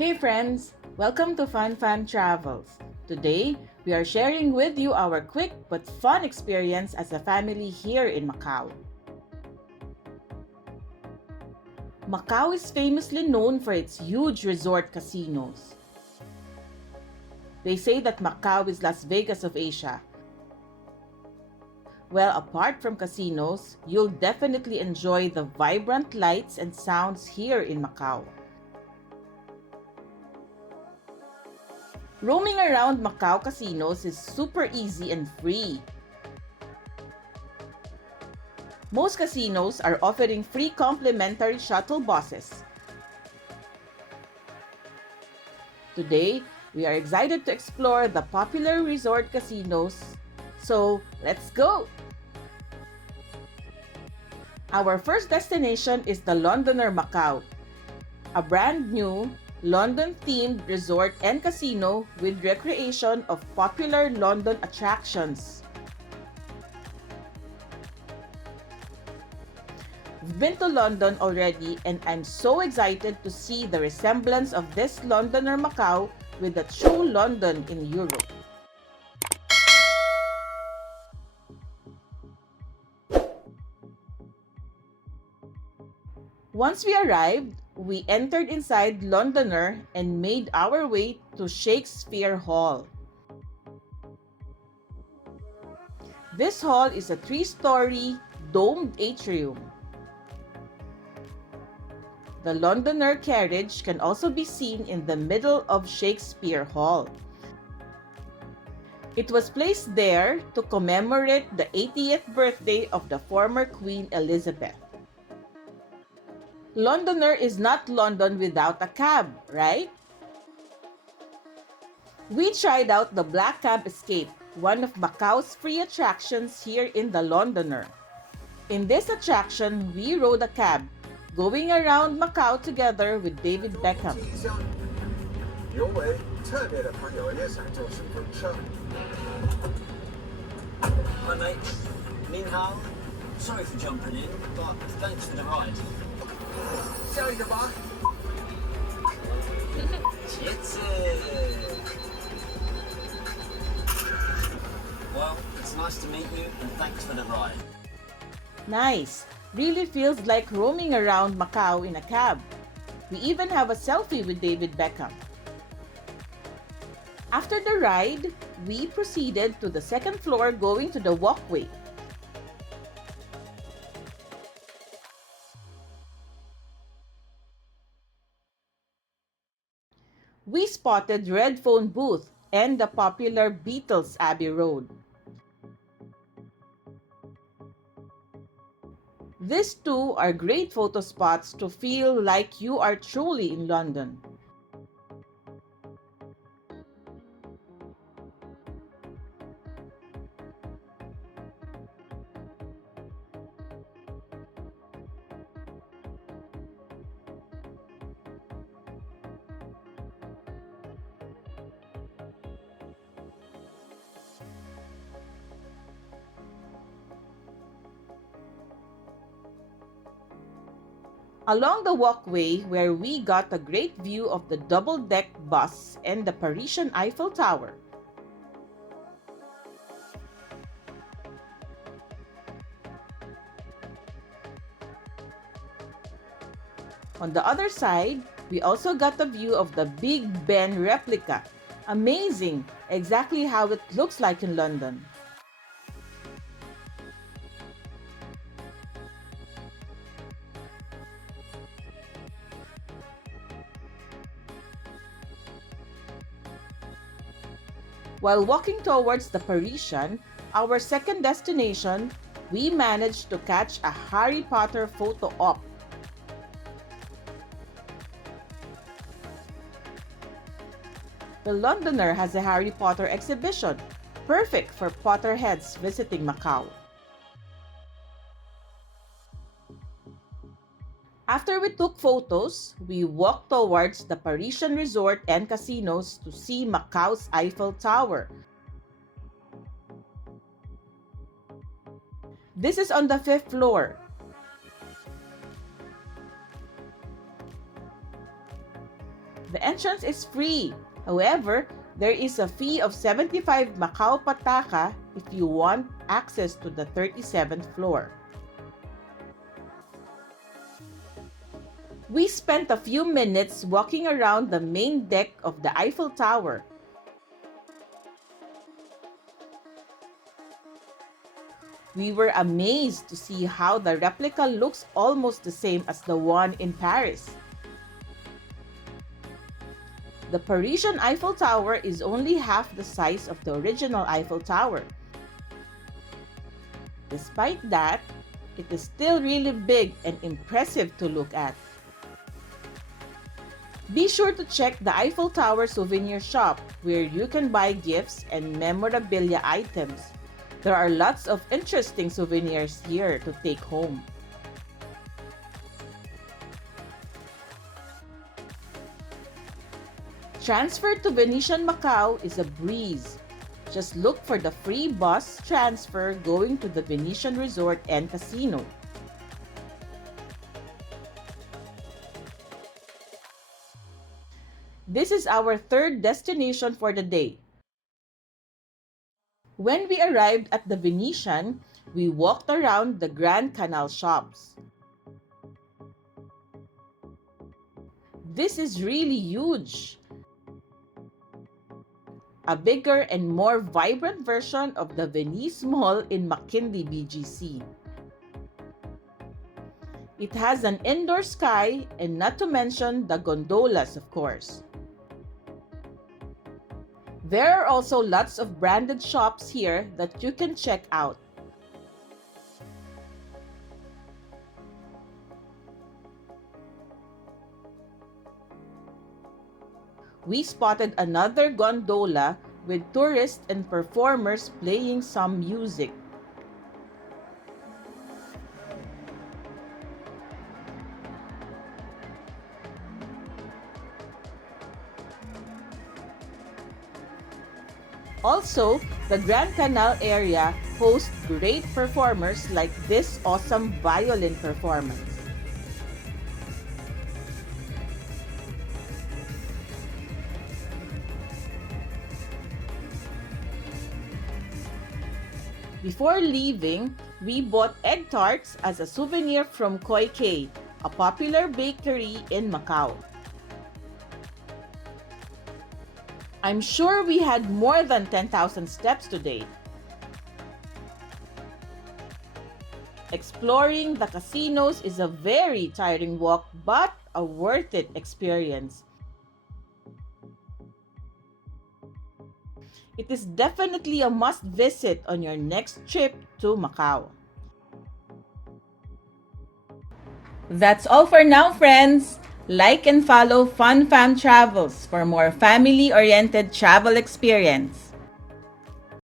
Hey friends, welcome to Fun Fan Travels. Today, we are sharing with you our quick but fun experience as a family here in Macau. Macau is famously known for its huge resort casinos. They say that Macau is Las Vegas of Asia. Well, apart from casinos, you'll definitely enjoy the vibrant lights and sounds here in Macau. Roaming around Macau casinos is super easy and free. Most casinos are offering free complimentary shuttle buses. Today, we are excited to explore the popular resort casinos. So, let's go! Our first destination is the Londoner Macau, a brand new London-themed resort and casino with recreation of popular London attractions. I've been to London already and I'm so excited to see the resemblance of this Londoner Macau with the true London in Europe. Once we arrived, we entered inside Londoner and made our way to Shakespeare Hall. This hall is a 3-story domed atrium. The Londoner carriage can also be seen in the middle of Shakespeare Hall. It was placed there to commemorate the 80th birthday of the former Queen Elizabeth. Londoner is not London without a cab, right? We tried out the Black Cab Escape, one of Macau's free attractions here in the Londoner. In this attraction, we rode a cab, going around Macau together with David Beckham. 尤为侧面的朋友也想坐顺风车。Hi mate, Ning Hao. Sorry for jumping in, but thanks for the ride. 下一个吧。谢谢. Well, it's nice to meet you and thanks for the ride. Nice! Really feels like roaming around Macau in a cab. We even have a selfie with David Beckham. After the ride, we proceeded to the second floor going to the walkway. We spotted Red Phone Booth and the popular Beatles Abbey Road. These two are great photo spots to feel like you are truly in London. Along the walkway where we got a great view of the double-deck bus and the Parisian Eiffel Tower. On the other side, we also got a view of the Big Ben replica. Amazing! Exactly how it looks like in London. While walking towards the Parisian, our second destination, we managed to catch a Harry Potter photo op. The Londoner has a Harry Potter exhibition, perfect for Potterheads visiting Macau. After we took photos, we walked towards the Parisian resort and casinos to see Macau's Eiffel Tower. This is on the 5th floor. The entrance is free. However, there is a fee of 75 Macau Pataka if you want access to the 37th floor. We spent a few minutes walking around the main deck of the Eiffel Tower. We were amazed to see how the replica looks almost the same as the one in Paris. The Parisian Eiffel Tower is only half the size of the original Eiffel Tower. Despite that, it is still really big and impressive to look at. Be sure to check the Eiffel Tower souvenir shop where you can buy gifts and memorabilia items. There are lots of interesting souvenirs here to take home. Transfer to Venetian Macau is a breeze. Just look for the free bus transfer going to the Venetian Resort and Casino. This is our third destination for the day. When we arrived at the Venetian, we walked around the Grand Canal shops. This is really huge. A bigger and more vibrant version of the Venice Mall in McKinley BGC. It has an indoor sky and not to mention the gondolas, of course. There are also lots of branded shops here that you can check out. We spotted another gondola with tourists and performers playing some music. Also, the Grand Canal area hosts great performers like this awesome violin performance. Before leaving, we bought egg tarts as a souvenir from Koi K, a popular bakery in Macau. I'm sure we had more than 10,000 steps today. Exploring the casinos is a very tiring walk but a worth it experience. It is definitely a must visit on your next trip to Macau. That's all for now, friends. Like and follow Fun Fam Travels for more family-oriented travel experience.